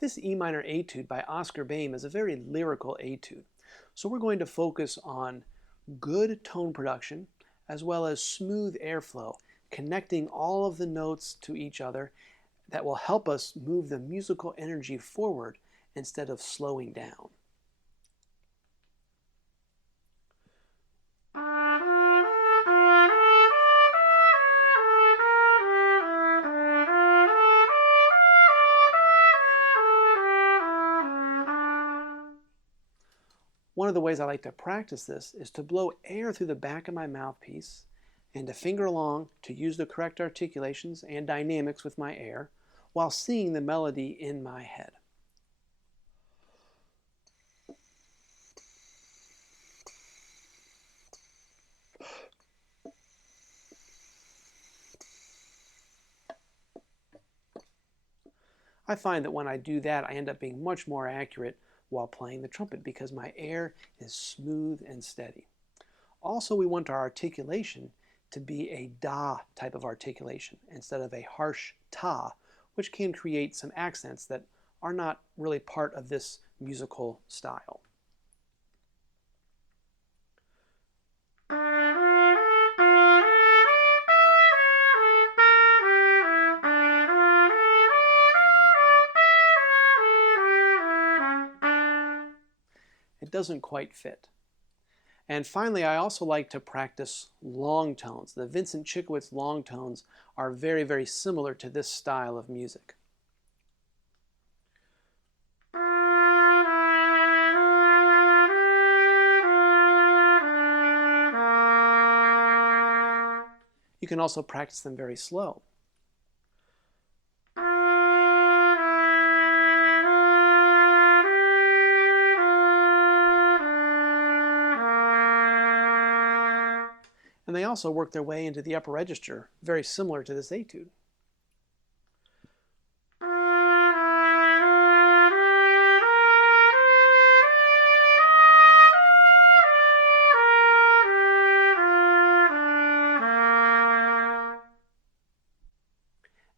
This E minor etude by Oscar Boehme is a very lyrical etude. So we're going to focus on good tone production as well as smooth airflow, connecting all of the notes to each other that will help us move the musical energy forward instead of slowing down. One of the ways I like to practice this is to blow air through the back of my mouthpiece and to finger along to use the correct articulations and dynamics with my air while singing the melody in my head. I find that when I do that, I end up being much more accurate while playing the trumpet because my air is smooth and steady. Also, we want our articulation to be a da type of articulation instead of a harsh ta, which can create some accents that are not really part of this musical style. It doesn't quite fit. And finally, I also like to practice long tones. The Vincent Chickowitz long tones are very, very similar to this style of music. You can also practice them very slow. And they also work their way into the upper register, very similar to this etude.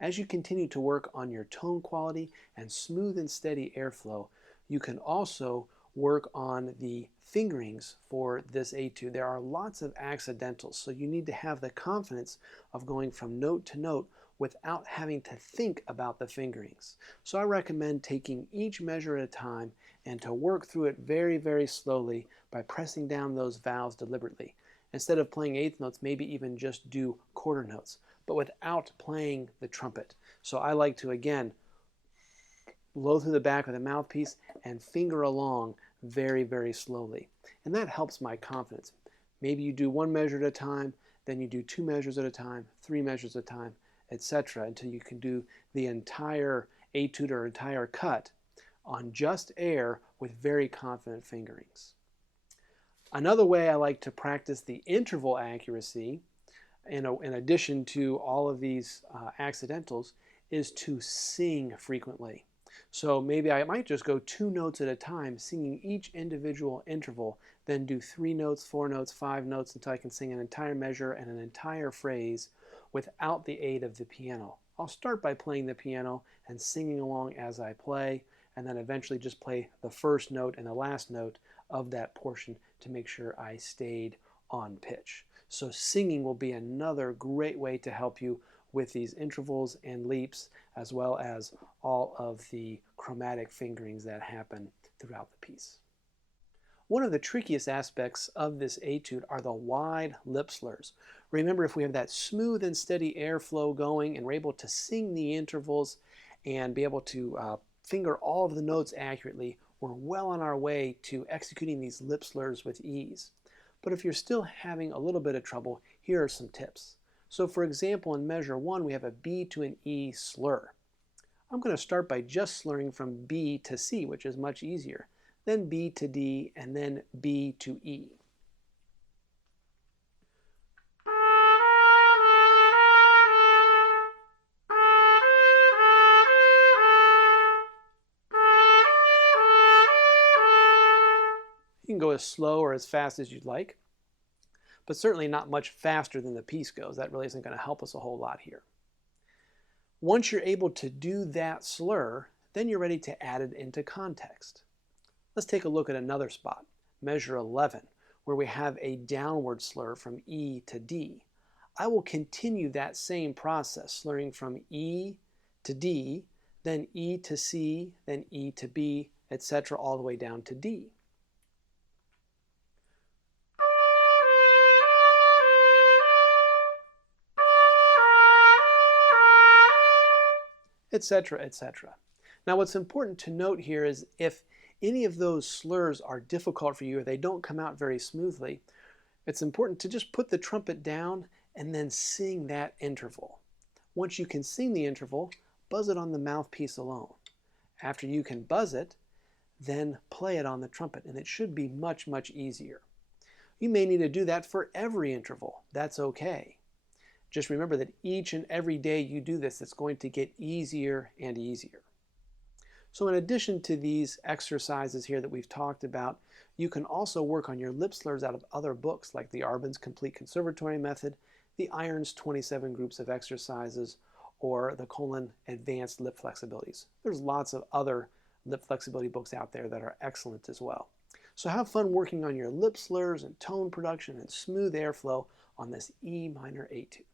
As you continue to work on your tone quality and smooth and steady airflow, you can also work on the fingerings for this etude. There are lots of accidentals, so you need to have the confidence of going from note to note without having to think about the fingerings. So I recommend taking each measure at a time and to work through it very, very slowly by pressing down those vowels deliberately. Instead of playing eighth notes, maybe even just do quarter notes, but without playing the trumpet. So I like to, again, blow through the back of the mouthpiece and finger along very, very slowly. And that helps my confidence. Maybe you do one measure at a time, then you do two measures at a time, three measures at a time, etc., until you can do the entire etude or entire cut on just air with very confident fingerings. Another way I like to practice the interval accuracy, in addition to all of these accidentals, is to sing frequently. So maybe I might just go 2 notes at a time, singing each individual interval, then do 3 notes, 4 notes, 5 notes until I can sing an entire measure and an entire phrase without the aid of the piano. I'll start by playing the piano and singing along as I play, and then eventually just play the first note and the last note of that portion to make sure I stayed on pitch. So singing will be another great way to help you with these intervals and leaps, as well as all of the chromatic fingerings that happen throughout the piece. One of the trickiest aspects of this etude are the wide lip slurs. Remember, if we have that smooth and steady airflow going and we're able to sing the intervals and be able to finger all of the notes accurately, we're well on our way to executing these lip slurs with ease. But if you're still having a little bit of trouble, here are some tips. So for example, in measure 1, we have a B to an E slur. I'm going to start by just slurring from B to C, which is much easier, then B to D, and then B to E. You can go as slow or as fast as you'd like, but certainly not much faster than the piece goes. That really isn't going to help us a whole lot here. Once you're able to do that slur, Then you're ready to add it into context. Let's take a look at another spot, measure 11, where we have a downward slur from E to D. I will continue that same process, slurring from E to D, then E to C, then E to B, etc., all the way down to D. Etc., etc. Now what's important to note here is if any of those slurs are difficult for you or they don't come out very smoothly, it's important to just put the trumpet down and then sing that interval. Once you can sing the interval, buzz it on the mouthpiece alone. After you can buzz it, then play it on the trumpet, and it should be much, much easier. You may need to do that for every interval. That's okay. Just remember that each and every day you do this, it's going to get easier and easier. So in addition to these exercises here that we've talked about, you can also work on your lip slurs out of other books like the Arbon's Complete Conservatory Method, the Iron's 27 Groups of Exercises, or the Colon Advanced Lip Flexibilities. There's lots of other lip flexibility books out there that are excellent as well. So have fun working on your lip slurs and tone production and smooth airflow on this E minor etude.